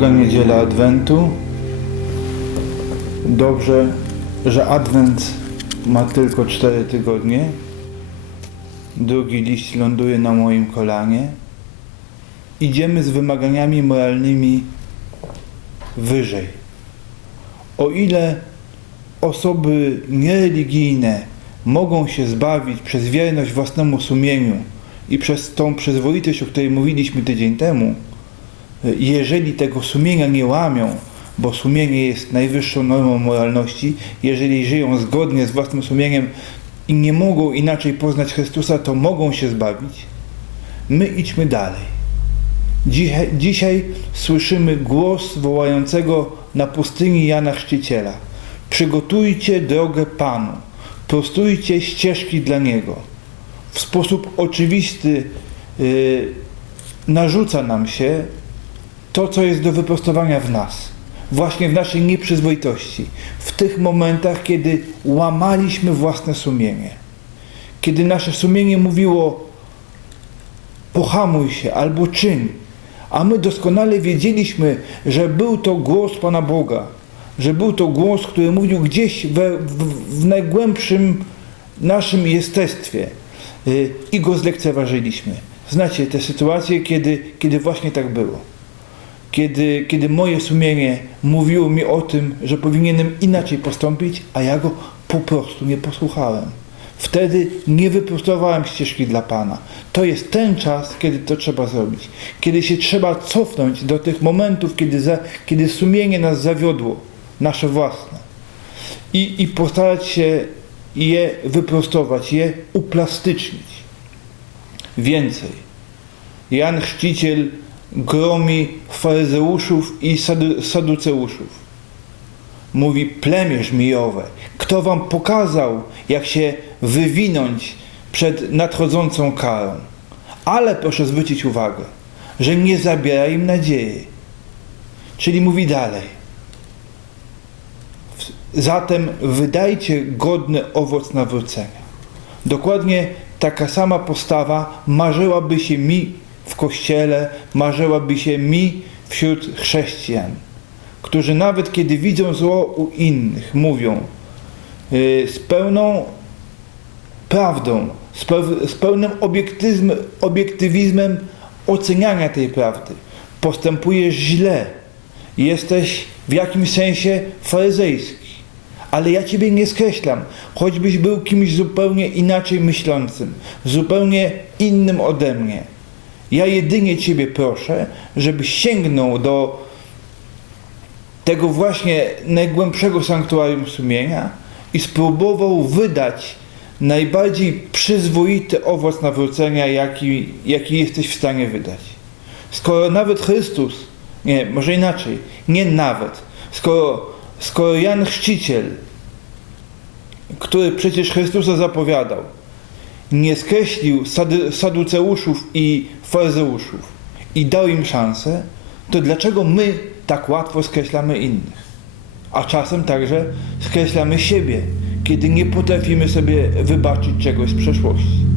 Druga niedziela Adwentu. Dobrze, że Adwent ma tylko cztery tygodnie. Drugi liść ląduje na moim kolanie. Idziemy z wymaganiami moralnymi wyżej. O ile osoby niereligijne mogą się zbawić przez wierność własnemu sumieniu i przez tą przyzwoitość, o której mówiliśmy tydzień temu, jeżeli tego sumienia nie łamią, bo sumienie jest najwyższą normą moralności, jeżeli żyją zgodnie z własnym sumieniem i nie mogą inaczej poznać Chrystusa, to mogą się zbawić. My idźmy dalej. Dzisiaj, dzisiaj słyszymy głos wołającego na pustyni Jana Chrzciciela. Przygotujcie drogę Panu, prostujcie ścieżki dla Niego. W sposób oczywisty yy, narzuca nam się to, co jest do wyprostowania w nas, właśnie w naszej nieprzyzwoitości, w tych momentach, kiedy łamaliśmy własne sumienie, kiedy nasze sumienie mówiło pohamuj się albo czyń, a my doskonale wiedzieliśmy, że był to głos Pana Boga, że był to głos, który mówił gdzieś we, w, w najgłębszym naszym jestestwie yy, i go zlekceważyliśmy. Znacie te sytuacje, kiedy, kiedy właśnie tak było kiedy, kiedy moje sumienie mówiło mi o tym, że powinienem inaczej postąpić, a ja go po prostu nie posłuchałem. Wtedy nie wyprostowałem ścieżki dla Pana. To jest ten czas, kiedy to trzeba zrobić. Kiedy się trzeba cofnąć do tych momentów, kiedy, za, kiedy sumienie nas zawiodło, nasze własne. I, I postarać się je wyprostować, je uplastycznić. Więcej. Jan Chrzciciel gromi faryzeuszów i sadu, saduceuszów. Mówi plemię żmijowe. Kto wam pokazał, jak się wywinąć przed nadchodzącą karą? Ale proszę zwrócić uwagę, że nie zabiera im nadziei. Czyli mówi dalej. Zatem wydajcie godny owoc nawrócenia. Dokładnie taka sama postawa marzyłaby się mi w kościele, marzyłaby się mi wśród chrześcijan, którzy nawet kiedy widzą zło u innych, mówią yy, z pełną prawdą, z, peł, z pełnym obiektywizmem oceniania tej prawdy. Postępujesz źle, jesteś w jakimś sensie faryzejski, ale ja Ciebie nie skreślam, choćbyś był kimś zupełnie inaczej myślącym, zupełnie innym ode mnie. Ja jedynie Ciebie proszę, żebyś sięgnął do tego właśnie najgłębszego sanktuarium sumienia i spróbował wydać najbardziej przyzwoity owoc nawrócenia, jaki, jaki jesteś w stanie wydać. Skoro nawet Chrystus, nie, może inaczej, nie nawet, skoro, skoro Jan Chrzciciel, który przecież Chrystusa zapowiadał, nie skreślił sady, saduceuszów i faryzeuszów i dał im szansę, to dlaczego my tak łatwo skreślamy innych? A czasem także skreślamy siebie, kiedy nie potrafimy sobie wybaczyć czegoś z przeszłości.